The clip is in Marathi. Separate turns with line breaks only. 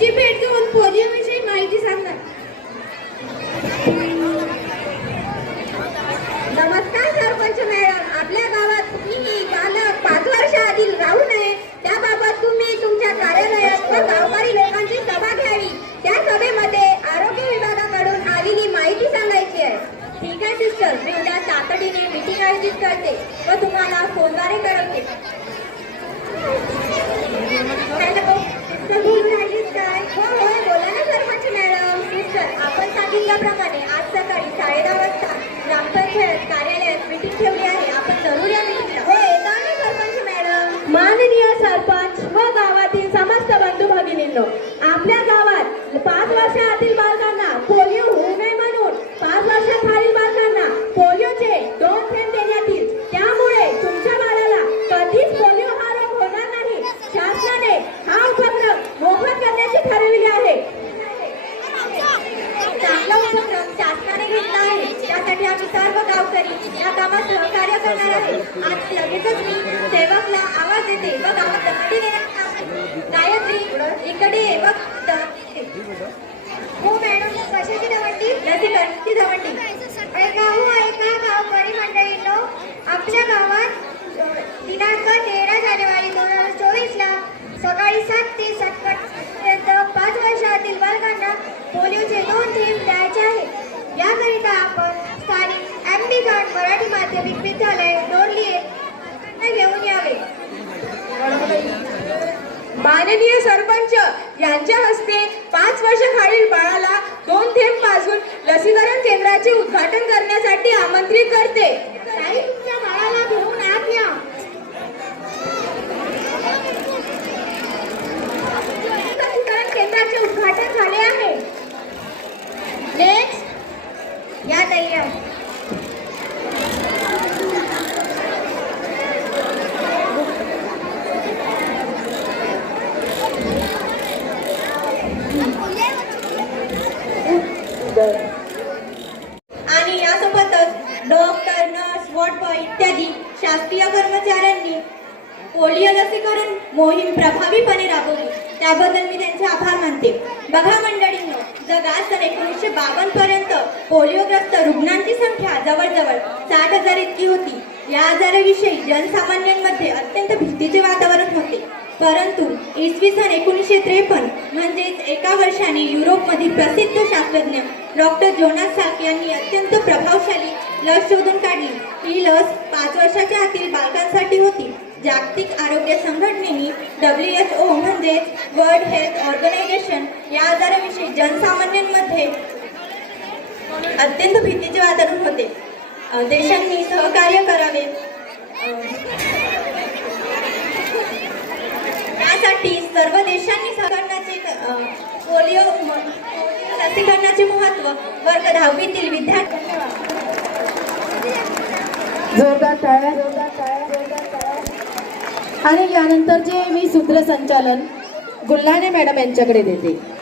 त्यांची भेट घेऊन पोलिओविषयी माहिती सांगणार नमस्कार सरपंच मॅडम. आपल्या गावात तुम्ही बालक पाच वर्षाआधील राहू नये. त्याबाबत तुम्ही तुमच्या कार्यालयात व गावकरी लोकांची सभा घ्यावी. त्या सभेमध्ये आरोग्य विभागाकडून आलेली माहिती सांगायची आहे. ठीक आहे सिस्टर. मी उद्या तातडीने मीटिंग आयोजित करते व तुम्हाला फोनद्वारे कळवते हॅलो सिस्टर बोलून राहिलीस काय हो होय बोला ना सरपंच मॅडम सिस्टर आपण सांगितल्याप्रमाणे आज सकाळी साडेदहा वाजता ग्रामपंचायत कार्यालयात मीटिंग ठेवली आहे. आपण जरूर या मीटिंगला हो येतो सरपंच मॅडम.
माननीय सरपंच व गावातील समस्त बंधू भगिनींनो आपल्या गावात पाच वर्षातील बालकांना पोलिओ होऊ नये म्हणून पाच वर्षाखालील बालकांना पोलिओचे दोन थेंब देण्यात येईल त्यामुळे तुमच्या बाळाला कधीच पोलिओ हा रोग होणार नाही शासनाने हा उपक्रम मोफत करण्याचे ठरविले आहे
चांगला उपक्रम शासनाने घेतला आहे त्यासाठी आम्ही सर्व गावकरी या कामात सहकार्य करणार आहे आणि लगेचच मी सेवकला आवाज देते व गावात दमडी देण्यात काम आहे. गायत्री इकडे बघ व दमडी दे. हो मॅडम कशाची दवंडी लसीकरणची दवंडी ऐका हो ऐका गावकरी मंडळींनो आपल्या गावात अ, दिनांक तेरा जानेवारी दोन हजार चोवीसला सकाळी सात ते सात पर्यंत पाच वर्षातील बालकांना पोलिओचे दोन थेंब द्यायचे आहे याकरिता आपण स्थानिक एम बी गण मराठी माध्यमिक विद्यालय डोरली घेऊन यावे
माननीय सरपंच यांच्या हस्ते पाच वर्ष खालील बाळाला दोन थेंब पाजून लसीकरण केंद्राचे उद्घाटन करण्यासाठी आमंत्रित करते
ताई तुमच्या बाळाला घेऊन आत या लसीकरण केंद्राचे उद्घाटन झाले आहे नेक्स्ट या ताई या आणि यासोबतच डॉक्टर नर्स वॉर्ड बॉय इत्यादी शासकीय कर्मचाऱ्यांनी पोलिओ लसीकरण मोहीम प्रभावीपणे राबवली. त्याबद्दल मी त्यांचे आभार मानते. बघा मंडळींनो जगात तर एकोणीसशे बावन्न पर्यंत पोलिओग्रस्त रुग्णांची संख्या जवळजवळ साठ हजार इतकी होती. या आजाराविषयी जनसामान्यांमध्ये अत्यंत परंतु इसवी सन एकोणीसशे त्रेपन्न म्हणजेच एका वर्षाने युरोपमधील प्रसिद्ध शास्त्रज्ञ डॉक्टर जोनास साक यांनी अत्यंत प्रभावशाली लस शोधून काढली. ही लस पाच वर्षाच्या आतील बालकांसाठी होती. जागतिक आरोग्य संघटनेने डब्ल्यू एच ओ म्हणजेच वर्ल्ड हेल्थ ऑर्गनायझेशन या आजाराविषयी जनसामान्यांमध्ये अत्यंत भीतीचे वातावरण होते. देशांनी सहकार्य करावे. अ, सर्व देशांनी सहकारणाचे पोलिओ लसीकरणाचे महत्त्व वर्ग दहावीतील विद्यार्थी
जोरदार टाळ्या जोरदार टाळ्या जोरदार टाळ्या. आणि मी सूत्रसंचालन गुल्हाने मॅडम यांच्याकडे देते.